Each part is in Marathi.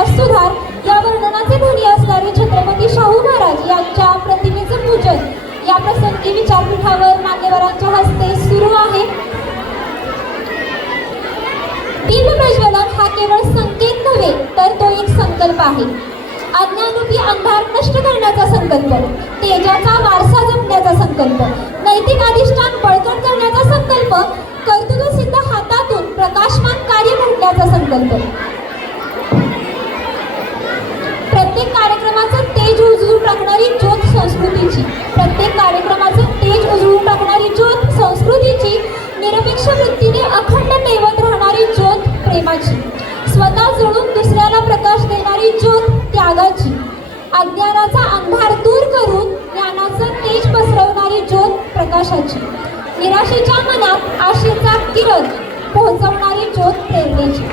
समाजात सुधार या वर्णनाचे धनी असणारे छत्रपती शाहू महाराज यांच्या प्रतिमेचे पूजन. या प्रसंगी विचारपीठावर मान्यवरांच्या हस्ते सुरू आहे. दीपप्रज्वलन हा केवळ संकेत नव्हे तर तो एक संकल्प आहे. अज्ञानरूपी अंधार नष्ट करण्याचा संकल्प तेजाचा वारसा जपण्याचा संकल्प नैतिक अधिष्ठान बळकट करण्याचा संकल्प कर्तृत्वसिद्ध हातातून प्रकाशमान कार्य घडण्याचा संकल्प. प्रत्येक कार्यक्रमाचं तेज उजळून टाकणारी ज्योत संस्कृतीची प्रत्येक कार्यक्रमाचं तेज उजळून टाकणारी ज्योत संस्कृतीची निरपेक्ष वृत्तीने अखंड तेवत राहणारी ज्योत प्रेमाची. स्वतः जळून दुसऱ्याला प्रकाश देणारी ज्योत त्यागाची. अज्ञानाचा अंधार दूर करून ज्ञानाचं तेज पसरवणारी ज्योत प्रकाशाची. निराशेच्या मनात आशेचा किरण पोहोचवणारी ज्योत प्रेरणेची.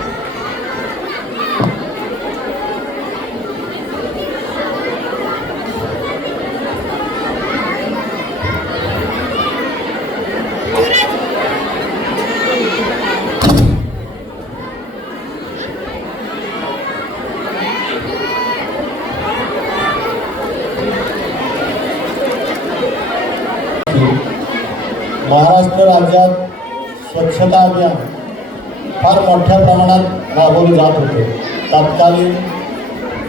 महाराष्ट्र राज्यात स्वच्छता अभियान फार मोठ्या प्रमाणात राबवले जात होते. तत्कालीन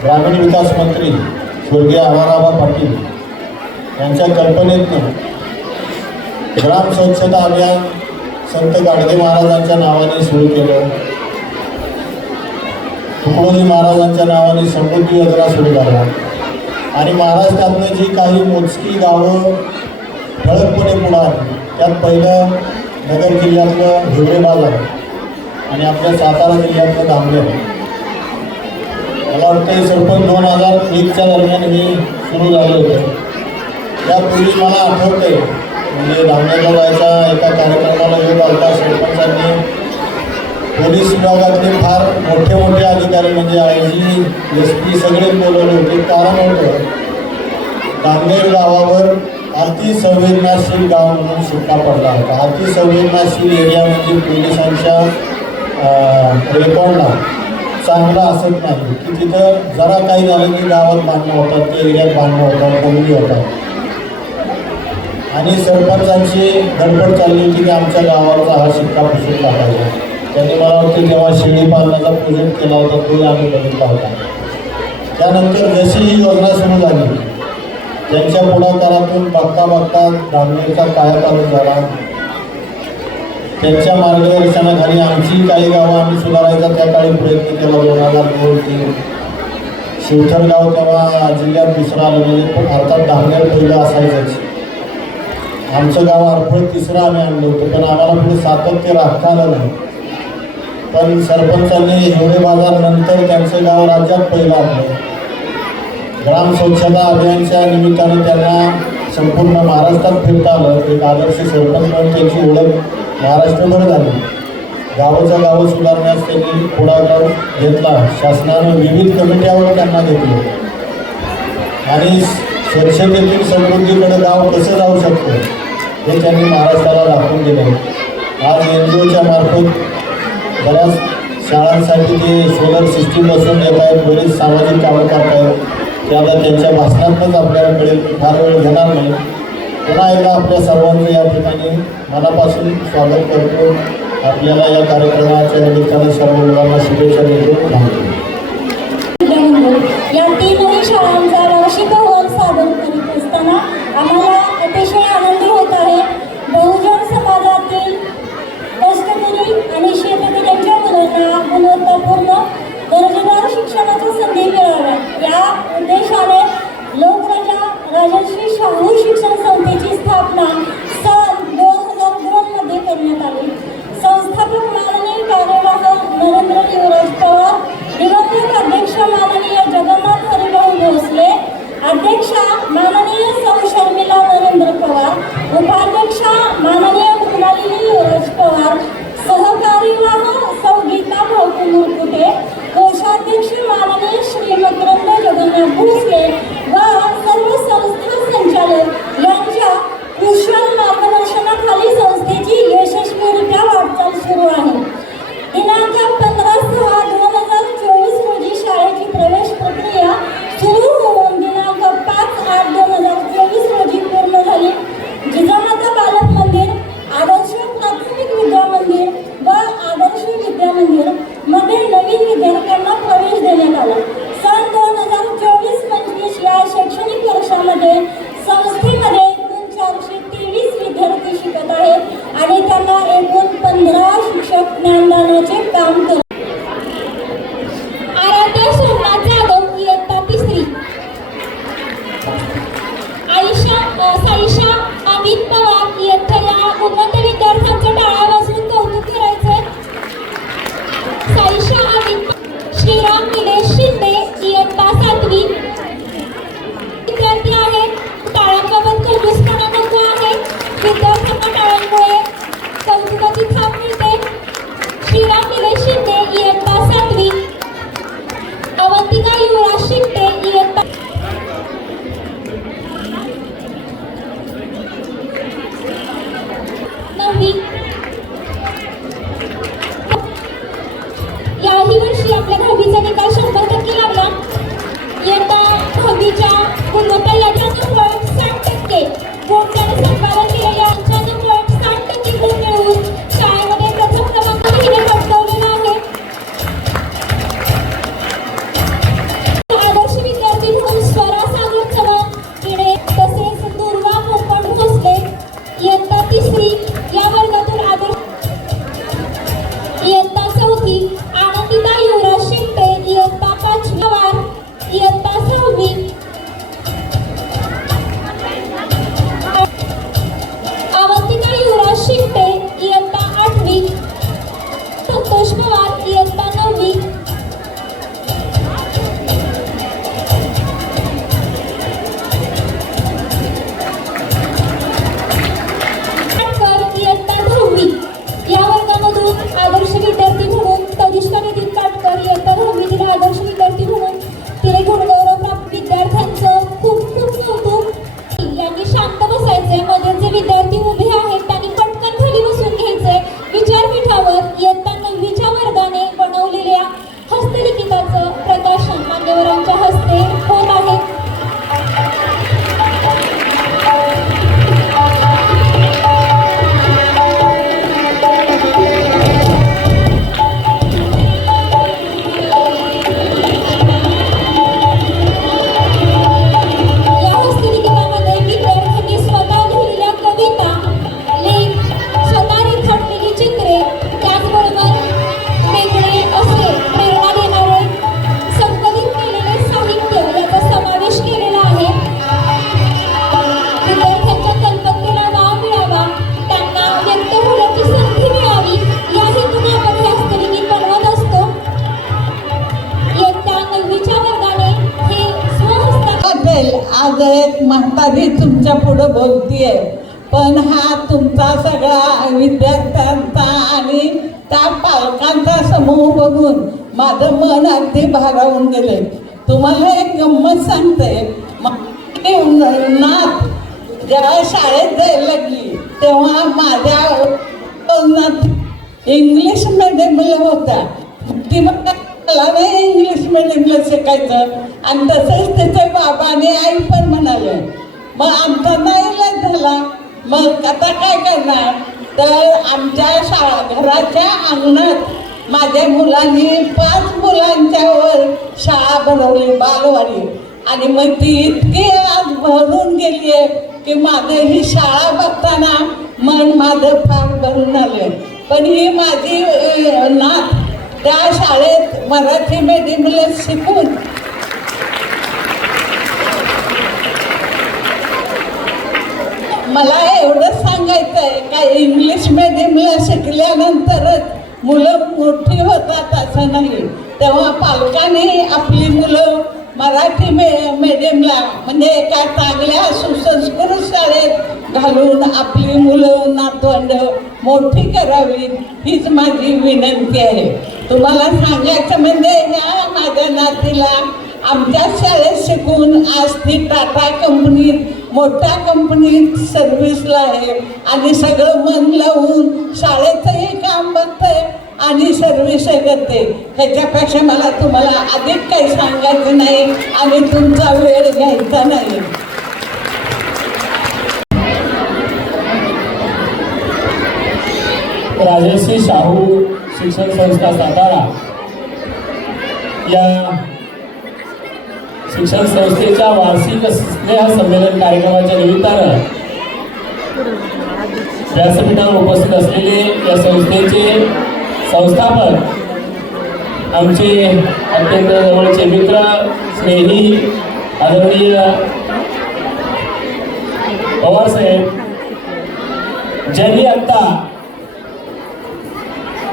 ग्रामीण विकास मंत्री स्वर्गीय आवाराबा पाटील यांच्या कल्पनेतनं ग्राम स्वच्छता अभियान संत गाडगे महाराजांच्या नावाने सुरू केलं. तुकडोजी महाराजांच्या नावाने समृद्धी योजना सुरू झाला. आणि महाराष्ट्रातनं जी काही मोजकी गावं ठळकपणे पुढं आली त्यात पहिलं नगर जिल्ह्यातलं हिवरे बाजार आणि आपल्या सातारा जिल्ह्यातलं दामले मला वाटतं सरपंच दोन हजार एकच्या दरम्यान हे सुरू झालं होतं. त्यापूर्वी मला आठवते म्हणजे धामणेरला जायचा एका कार्यक्रमाला गेलो होता सरपंचांनी पोलीस विभागातले फार मोठे मोठे अधिकारी म्हणजे आय जी एस पी सगळे बोलवले होते. कारण होतं दामनेर गावावर अतिसंवेदनाशील गाव म्हणून सुटका पडला होता. अतिसंवेदनाशील एरिया म्हणजे पोलिसांच्या रेकॉर्डला चांगला असत नाही. की तिथं जरा काही झालं की गावात बांधणं होतात ते एरियात बांधणं होतात बोलणी होतात. आणि सरपंचांची गडबड चालली होती की आमच्या गावाचा हा शिक्का पुसून टाकायचा. त्यांनी मला वाटतं तेव्हा शेळी पालनाचा प्रोजेक्ट केला होता तोही आम्ही बघितला होता. त्यानंतर जशी ही योजना सुरू झाली त्यांच्या पुढाकारातून बघता बघता धामणेचा कायापालट झाला. त्यांच्या मार्गदर्शनाखाली आमची काही गावं आम्ही सुधारायचा त्या काळी प्रयत्न केला. दोन हजार दोन तीन. शिवथर गाव तेव्हा जिल्ह्यात दुसरं आलं म्हणजे अर्थात धामणेर पहिलं असायचं आमचं गाव अडफळ तिसरं आम्ही आणलं होतं पण आम्हाला पुढे सातत्य राखता आलं नाही. पण सरपंचांनी हिवळे बाजार नंतर त्यांचं गाव राज्यात पहिलं आणलं. ग्राम स्वच्छता अभियानच्या निमित्तानं त्यांना संपूर्ण महाराष्ट्रात फिरता आलं. एक आदर्श सरपंच म्हणून त्यांची ओळख महाराष्ट्रभर झाली. गावाचं गावं सुधारण्यास त्यांनी पुढाकार घेतला. शासनानं विविध कमिट्यावर त्यांना घेतलं. आणि स्वच्छतेतील समृद्धीकडे गाव कसं जाऊ शकतं हे त्यांनी महाराष्ट्राला दाखवून दिलं. आज एन जी ओच्या मार्फत बऱ्याच शाळांसाठी ते सोलर सिस्टीम बसून देत आहेत बरीच सामाजिक कामं करत आहेत ते आता त्यांच्या भाषणातच आपल्याला कळेल फार वेळ घेणार नाही. पुन्हा एकदा आपल्या सर्वांचं या ठिकाणी मनापासून स्वागत करतो. आपल्याला या कार्यक्रमाच्या निमित्तानं सर्व मुलांना शुभेच्छा देतो. इयत्ता तिसरी या ते भारावून गेले. तुम्हाला एक गंमत सांगते. माझी उन्हात जेव्हा शाळेत जायला लागली तेव्हा माझ्या इंग्लिश मिडियमला होता ती मला नाही इंग्लिश मिडियमला शिकायचं. आणि तसंच तिचे बाबा आणि आई पण म्हणाले मग आमचा नाईलाज झाला. मग आता काय करणार? तर आमच्या शाळा घराच्या अंगणात माझ्या मुलांनी पाच मुलांच्यावर शाळा बनवली बालवाडी. आणि मग ती इतकी आज भरून गेली आहे की माझं ही शाळा बघताना मन माझं फार भरून आलं पण ही माझी नात त्या शाळेत मराठी मीडियमला शिकून मला एवढंच सांगायचं आहे का इंग्लिश मिडियमला शिकल्यानंतरच मुलं मोठी होतात असं नाही. तेव्हा पालकांनी आपली मुलं मराठी मे मीडियमला म्हणजे एका चांगल्या सुसंस्कृत शाळेत घालून आपली मुलं नातवंड मोठी करावी हीच माझी विनंती आहे. तुम्हाला सांगायचं म्हणजे ह्या माझ्या नातीला आमच्या शाळेत शिकून आज ती टाटा कंपनीत मोठ्या कंपनीत सर्व्हिसला आहे आणि सगळं मन लावून शाळेचंही काम बघते आणि सर्व्हिस करते ह्याच्यापेक्षा मला तुम्हाला अधिक काही सांगायचं नाही आणि तुमचा वेळ घ्यायचा नाही. राजश्री शाहू शिक्षण संस्था सातारा. या शिक्षण संस्थेच्या वार्षिक स्नेह संमेलन कार्यक्रमाच्या निमित्तानं व्यासपीठावर उपस्थित असलेले या संस्थेचे संस्थापक आमचे अत्यंत जवळचे मित्र स्नेही आदरणीय पवारसाहेब ज्यांनी आता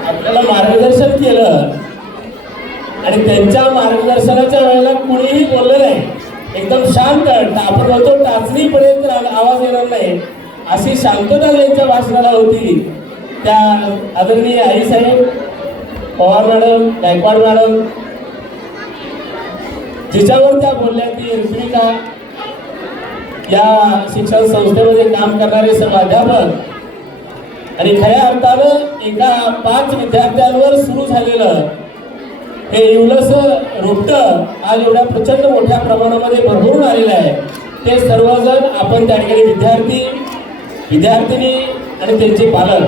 आपल्याला मार्गदर्शन केलं आणि त्यांच्या मार्गदर्शनाच्या कुणीही बोललं नाही. एकदम शांत आपण बोलतो टाचणीपर्यंत आवाज येणार नाही. अशी शांतता त्यांच्या भाषणाला होती. त्या आदरणीय आईसाहेब पवार मॅडम गायकवाड मॅडम जिच्यावर त्या बोलल्या ती ऋत्विका या शिक्षण संस्थेमध्ये काम करणारे सर्व अध्यापक आणि खऱ्या अर्थानं एका पाच विद्यार्थ्यांवर सुरू झालेलं हे इवलस रोपटं आज एवढ्या प्रचंड मोठ्या प्रमाणामध्ये भरभरून आलेलं आहे. ते सर्वजण आपण त्या ठिकाणी विद्यार्थी विद्यार्थिनी आणि त्यांचे पालक.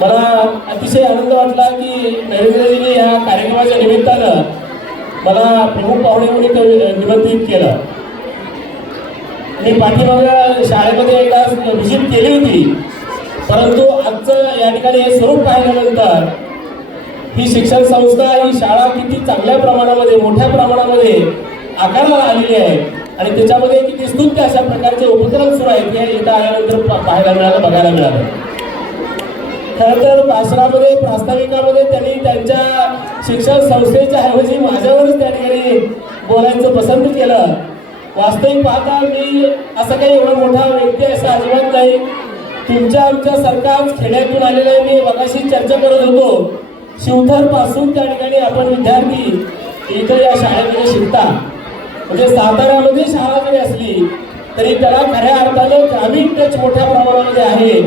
मला अतिशय आनंद वाटला की नरेंद्रजींनी या कार्यक्रमाच्या निमित्तानं मला प्रमुख पाहुणे म्हणून निमंत्रित केलं. मी पाठीमागं शाळेमध्ये एकदा व्हिजिट केली होती. परंतु आजचं या ठिकाणी हे स्वरूप पाहिल्यानंतर ही शिक्षण संस्था ही शाळा किती चांगल्या प्रमाणामध्ये मोठ्या प्रमाणामध्ये आकाराला आलेली आहे. आणि त्याच्यामध्ये किती स्तुत्य अशा प्रकारचे उपक्रम सुरू आहेत हे इथं आल्यानंतर पाहायला मिळालं बघायला मिळालं. खरं तर भाषणामध्ये प्रास्ताविकामध्ये त्यांनी त्यांच्या शिक्षण संस्थेच्या ऐवजी माझ्यावरच त्या ठिकाणी बोलायचं पसंत केलं. वास्तविक पाहता मी असं काही एवढा मोठा व्यक्ती आहे असं अजिबात नाही. तुमच्या आमच्या सरकार खेड्यातून आलेलं आहे मी मगाशी चर्चा करत होतो. शिवथरपासून त्या ठिकाणी आपण विद्यार्थी इथं या शाळेमध्ये शिकता. म्हणजे साताऱ्यामध्ये शाळा जरी असली तरी त्याला खऱ्या अर्थाने ग्रामीण टच मोठ्या प्रमाणामध्ये आहे.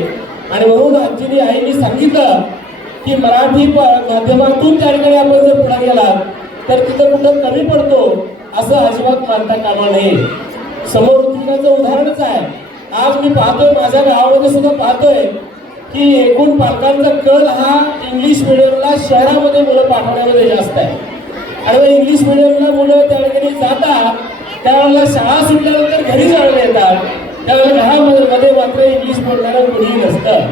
आणि म्हणून आजीने आईने सांगितलं की मराठी माध्यमातून त्या ठिकाणी आपण जर पुढे गेला तर तिथं कुठं कमी पडतो असं अजिबात मानता कामा नये. समोर ऋतुकाचं उदाहरणच आहे. आज मी पाहतोय माझ्या गावामध्ये सुद्धा पाहतोय की एकूण पालकांचा कल हा इंग्लिश मिडियमला शहरामध्ये मुलं पाठवण्यामध्ये जास्त आहे. आणि मग इंग्लिश मिडियमला मुलं त्या ठिकाणी जातात त्यावेळेला शाळा सुटल्यानंतर घरी जाऊन येतात. त्यावेळेला घरामध्ये मात्र इंग्लिश बोलणारं कोणीही नसतं.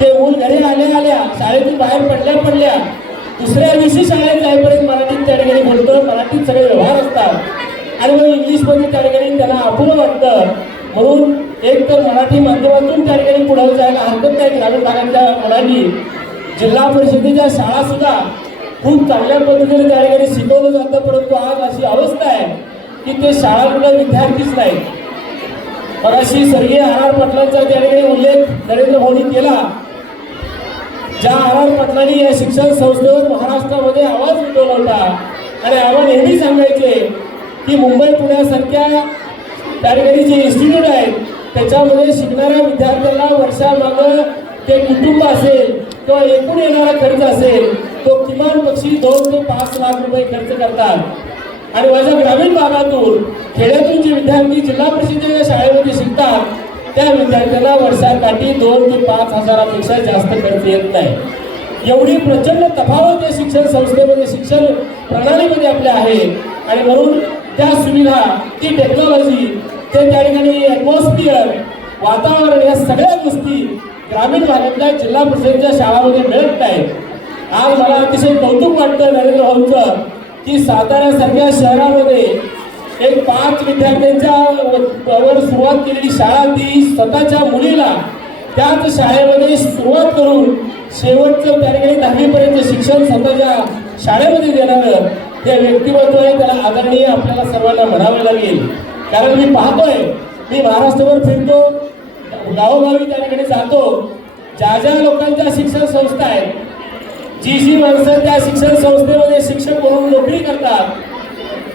ते मूल घरी आल्या आल्या शाळेतून बाहेर पडल्या पडल्या दुसऱ्या दिवशी शाळेत जाईपर्यंत मराठीत त्या ठिकाणी बोलतं मराठीत सगळे व्यवहार असतात. आणि मग इंग्लिशमध्ये त्या ठिकाणी त्यांना आपुलं वाटतं म्हणून एक तर मराठी माध्यमातून त्या ठिकाणी पुढे जायला हरकत नाही ग्रामीण भागातल्या मुलांनी जिल्हा परिषदेच्या शाळा सुद्धा खूप चांगल्या पद्धतीने त्या ठिकाणी शिकवलं जातं परंतु आज अशी अवस्था आहे की ते शाळांकडे विद्यार्थीच नाही मगाशी स्वर्गीय आर आर पाटलांचा त्या ठिकाणी उल्लेख नरेंद्र मोदी केला. ज्या आर आर पाटलांनी या शिक्षण संस्थेवर महाराष्ट्रामध्ये आवाज उठवला होता. आणि आम्हाला नेहमी सांगायचे की मुंबई पुण्यासारख्या त्या ठिकाणी जे इन्स्टिट्यूट आहेत त्याच्यामध्ये शिकणाऱ्या विद्यार्थ्यांना वर्षामागं ते कुटुंब असेल किंवा एकूण येणारा खर्च असेल तो किमान पक्षी दोन ते पाच लाख रुपये खर्च करतात. आणि माझ्या ग्रामीण भागातून खेड्यातून जे विद्यार्थी जिल्हा परिषदेच्या शाळेमध्ये शिकतात त्या विद्यार्थ्यांना वर्षाकाठी दोन ते पाच हजारापेक्षा जास्त खर्च येत नाही. एवढी प्रचंड तफावत या शिक्षण संस्थेमध्ये शिक्षण प्रणालीमध्ये आपल्या आहे. आणि म्हणून त्या सुविधा ती टेक्नॉलॉजी ते त्या ठिकाणी ॲटमॉस्फिअर वातावरण या सगळ्या गोष्टी ग्रामीण भागातल्या जिल्हा परिषदेच्या शाळामध्ये मिळत नाही आज मला अतिशय कौतुक वाटतं नरेंद्र भाऊंचं की साताऱ्यासारख्या शहरामध्ये एक पाच विद्यार्थ्यांच्या वर सुरुवात केलेली शाळा ती स्वतःच्या मुलीला त्याच शाळेमध्ये सुरुवात करून शेवटचं त्या ठिकाणी दहावीपर्यंत शिक्षण स्वतःच्या शाळेमध्ये देणारं त्या व्यक्तिमत्व आहे त्याला आदरणीय आपल्याला सर्वांना म्हणावं लागेल. कारण मी पाहतोय मी महाराष्ट्रभर फिरतो गावोगावी त्या ठिकाणी जातो. ज्या ज्या लोकांच्या शिक्षण संस्था आहेत जी जी माणसं त्या शिक्षण संस्थेमध्ये शिक्षक म्हणून नोकरी करतात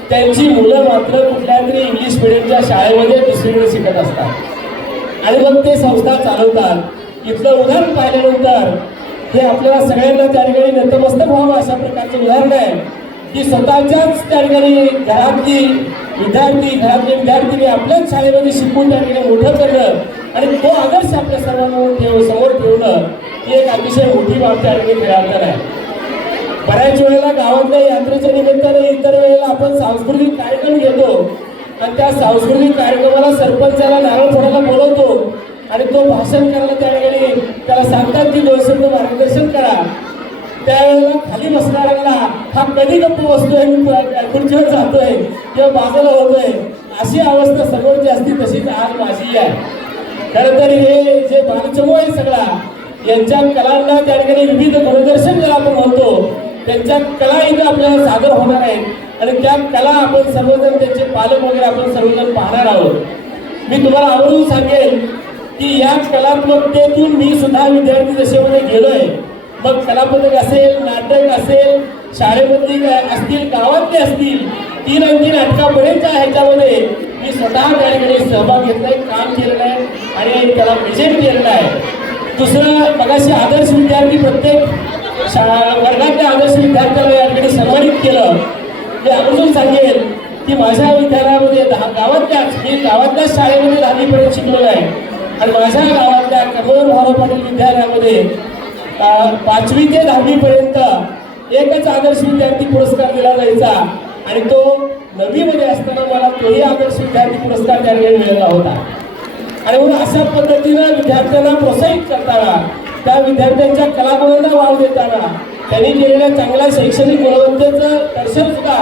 त्यांची मुलं मात्र कुठल्या तरी इंग्लिश मिडियमच्या शाळेमध्ये दुसरीकडे शिकत असतात. आणि मग ते संस्था चालवतात. इथलं उदाहरण पाहिल्यानंतर हे आपल्याला सगळ्यांना त्या ठिकाणी नतमस्तक व्हावं अशा प्रकारचं उदाहरण आहे की स्वतःच्याच त्या ठिकाणी घरातली विद्यार्थी घरातले विद्यार्थी आपल्याच शाळेमध्ये शिकून त्या ठिकाणी मोठं करणं आणि तो आदर्श आपल्या सर्वांना ठेव समोर ठेवणं ही एक अतिशय मोठी बाब त्या ठिकाणी आहे बऱ्याच वेळेला गावातल्या यात्रेच्या निमित्ताने इतर वेळेला आपण सांस्कृतिक कार्यक्रम घेतो. आणि त्या सांस्कृतिक कार्यक्रमाला सरपंचाला नारळ फोडायला बोलवतो. आणि तो भाषण करायला त्या ठिकाणी त्याला सांगतात की दोन शब्द मार्गदर्शन करा. त्यावेळेला खाली बसणाऱ्याला हा कधी गप्प बसतोय खुर्चीवर जातोय किंवा बाजूला होतोय अशी अवस्था समोरची असती तशीच आज माझी आहे. खरं तर हे जे बालचमूह आहे सगळा यांच्या कलांना त्या ठिकाणी विविध गुणदर्शन ज्याला आपण म्हणतो. त्यांच्या कला इथे आपल्याला सादर होणार आहेत. आणि त्या कला आपण सर्वजण त्यांचे पालक वगैरे आपण सर्वजण पाहणार आहोत. मी तुम्हाला आवर्जून सांगेन की या कलात्मकतेतून मी सुद्धा विद्यार्थी दशेमध्ये गेलोय. मग कलापथक असेल नाटक असेल शाळेमधली काय असतील गावातले असतील तीन अंकी नाटकापर्यंतच्या ह्याच्यामध्ये मी स्वतः त्या ठिकाणी सहभाग घेतलाय काम केलेलं आहे आणि त्याला विजेट केलेलं आहे दुसरं मगाशी आदर्श विद्यार्थी प्रत्येक शाळा वर्गातल्या आदर्श विद्यार्थ्याला या ठिकाणी सन्मानित केलं. मी आवर्जून सांगेल की माझ्या विद्यालयामध्ये दहा गावातल्याच मी गावातल्याच शाळेमध्ये दहावीपर्यंत शिकलेलो आहे. आणि माझ्या गावातल्या कमोर भाऊ पाटील विद्यालयामध्ये पाचवी ते दहावीपर्यंत एकच आदर्श विद्यार्थी पुरस्कार दिला जायचा. आणि तो नववीमध्ये असताना मला तोही आदर्श विद्यार्थी पुरस्कार त्या ठिकाणी मिळाला होता. आणि म्हणून अशा पद्धतीनं विद्यार्थ्यांना प्रोत्साहित करताना त्या विद्यार्थ्यांच्या कलागुणांना वाव देताना त्यांनी केलेल्या चांगल्या शैक्षणिक गुणवत्तेचं दर्शन सुद्धा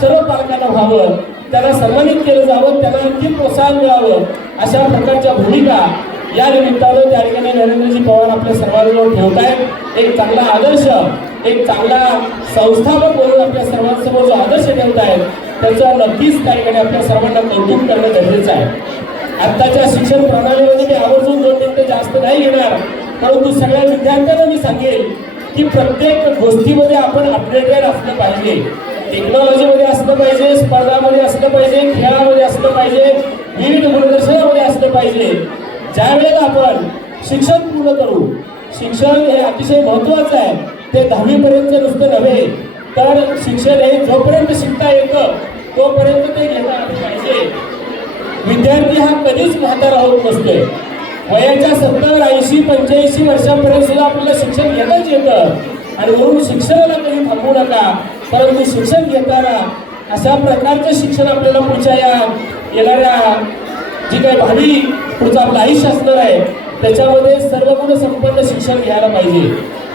सर्व पालकांना व्हावं त्यांना सन्मानित केलं जावं त्यांना आणखी प्रोत्साहन मिळावं अशा प्रकारच्या भूमिका या निमित्तानं त्या ठिकाणी नरेंद्रजी पवार आपल्या सर्वांजवळ ठेवत आहेत एक चांगला आदर्श एक चांगला संस्थापक म्हणून आपल्या सर्वांसमोर जो आदर्श ठेवत आहेत त्याचं नक्कीच त्या ठिकाणी आपल्या सर्वांना कौतुक करणं गरजेचं आहे. आत्ताच्या शिक्षण प्रणालीमध्ये मी आवर्जून दोन मिनिटं जास्त नाही घेणार परंतु सगळ्या विद्यार्थ्यांना मी सांगेल की प्रत्येक गोष्टीमध्ये आपण अपडेटेड असलं पाहिजे. टेक्नॉलॉजीमध्ये असलं पाहिजे स्पर्धामध्ये असलं पाहिजे खेळामध्ये असलं पाहिजे विविध गुणदर्शनामध्ये असलं पाहिजे. ज्या वेळेला आपण शिक्षण पूर्ण करू शिक्षण हे अतिशय महत्वाचं आहे. ते दहावीपर्यंत नुसतं नव्हे तर शिक्षण हे जोपर्यंत शिकता येतं तोपर्यंत ते घेता आलं पाहिजे. विद्यार्थी हा कधीच म्हातारा होत नसतोय. वयाच्या सत्तर ऐंशी पंच्याऐंशी वर्षापर्यंत सुद्धा आपल्याला शिक्षण घेताच येतं. आणि म्हणून शिक्षणाला कधी थांबू नका परंतु शिक्षण घेताना अशा प्रकारचं शिक्षण आपल्याला पुढच्या या येणाऱ्या जी काही भावी पुढचं आपलं आयुष्य असणार आहे त्याच्यामध्ये सर्व गुण संपन्न शिक्षण घ्यायला पाहिजे.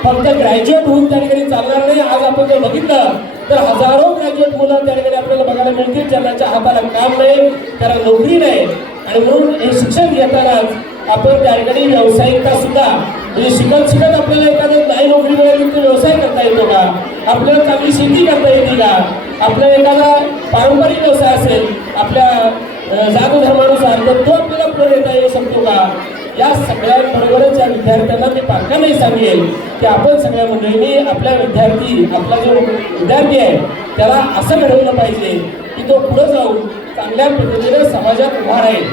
फक्त ग्रॅज्युएट होऊन त्या ठिकाणी चालणार नाही आज आपण जर बघितलं तर हजारो ग्रॅज्युएट मुलं त्या ठिकाणी आपल्याला बघायला मिळतील ज्यांच्या हाताला काम नाही त्याला नोकरी नाही. आणि म्हणून हे शिक्षण घेतानाच आपण त्या ठिकाणी व्यावसायिकता सुद्धा म्हणजे शिकत शिकत आपल्याला एखादं नाही नोकरी मिळाली तर व्यवसाय करता येतो का? आपल्याला चांगली शेती करता येते का? आपल्या एखादा पारंपरिक व्यवसाय असेल आपल्या साधू धर्मानुसार तर तो आपल्याला पुढे येता येऊ शकतो का? या सगळ्यांबरोबरच या विद्यार्थ्यांना मी पालकांनाही सांगेल की आपण सगळ्या मंडळींनी आपल्या विद्यार्थी आपला जो विद्यार्थी आहे त्याला असं घडवलं पाहिजे की तो पुढे जाऊन चांगल्या पद्धतीने समाजात उभा राहील.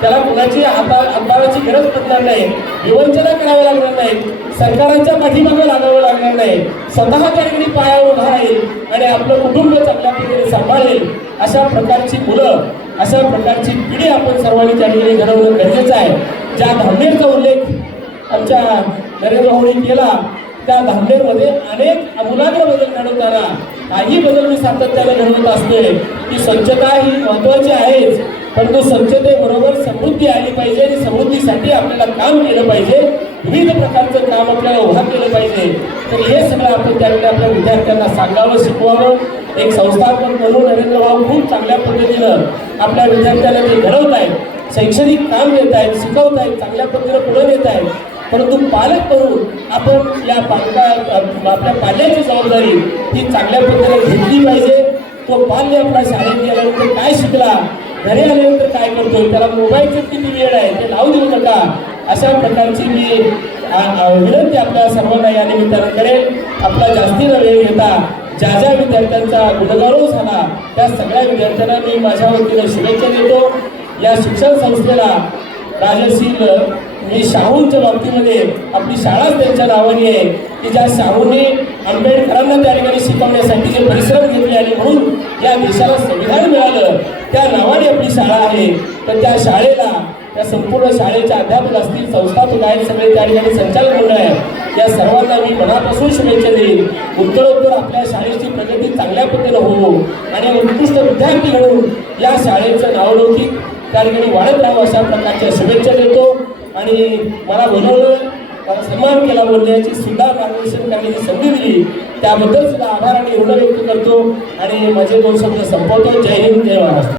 त्याला कुणाची आता हाताळाची गरज पडणार नाही विवंचना करावी लागणार नाही सरकारांच्या पाठीमागे लागावं लागणार नाही स्वतः त्या ठिकाणी पायावर उभा राहील आणि आपलं कुटुंब चांगल्या पद्धतीने सांभाळेल अशा प्रकारची मुलं अशा प्रकारची पिढी आपण सर्वांनी त्या ठिकाणी घडवणं गरजेचं आहे. ज्या धामनेरचा उल्लेख आमच्या नरेंद्र भाऊनी केला त्या धामनेरमध्ये अनेक अमूलाग्र बदल घडवताना काही बदल मी सातत्याने घडवत असते. की स्वच्छता ही महत्वाची आहेच. परंतु स्वच्छतेबरोबर समृद्धी आली पाहिजे आणि समृद्धीसाठी आपल्याला काम केलं पाहिजे. विविध प्रकारचं काम आपल्याला उभा केलं पाहिजे. तर हे सगळं आपण त्यावेळी आपल्या विद्यार्थ्यांना सांगावं शिकवावं. एक संस्थापक म्हणून नरेंद्र भाऊ खूप चांगल्या पद्धतीनं आपल्या विद्यार्थ्यांना ते घडवत आहेत शैक्षणिक काम देत आहेत शिकवत आहेत चांगल्या पद्धतीनं पुढे देत आहेत परंतु पालक म्हणून आपण या पालका आपल्या पाल्याची जबाबदारी ही चांगल्या पद्धतीने घेतली पाहिजे. तो बाल्य आपल्या शाळेत गेल्यानंतर काय शिकला घरी आल्यानंतर काय करतोय त्याला मोबाईलचं किती वेळ आहे ते लावू देऊ नका अशा प्रकारची मी विनंती आपल्या सर्वांना या निमित्तानं करेल आपला जास्तीनं वेळ घेता ज्या ज्या विद्यार्थ्यांचा गुणगौरव झाला त्या सगळ्या विद्यार्थ्यांना मी माझ्या वतीनं शुभेच्छा देतो. या शिक्षण संस्थेला राजर्षी मी शाहूंच्या बाबतीमध्ये आपली शाळाच त्यांच्या नावाने आहे की ज्या शाहूने आंबेडकरांना त्या ठिकाणी शिकवण्यासाठी जे परिश्रम घेतले आणि म्हणून या देशाला संविधान मिळालं त्या नावाने आपली शाळा आहे. तर त्या शाळेला त्या संपूर्ण शाळेच्या अध्यापक असतील संस्थापक आहेत सगळे त्या ठिकाणी संचालक मंडळ आहे. या सर्वांना मी मनापासून शुभेच्छा देईन. उत्तरोत्तर आपल्या शाळेची प्रगती चांगल्या पद्धतीनं होवो आणि उत्कृष्ट विद्यार्थी घडून या शाळेचं नावलौकिक त्या ठिकाणी वाढत राहावं अशा प्रकारच्या शुभेच्छा देतो. आणि मला बोलवलं मला सन्मान केला बोलण्याची सुद्धा मार्गदर्शन करण्याची संधी दिली. त्याबद्दल सुद्धा आभार आणि ऋण व्यक्त करतो. आणि माझे दोन शब्द संपवतो. जय हिंद जय महाराष्ट्र.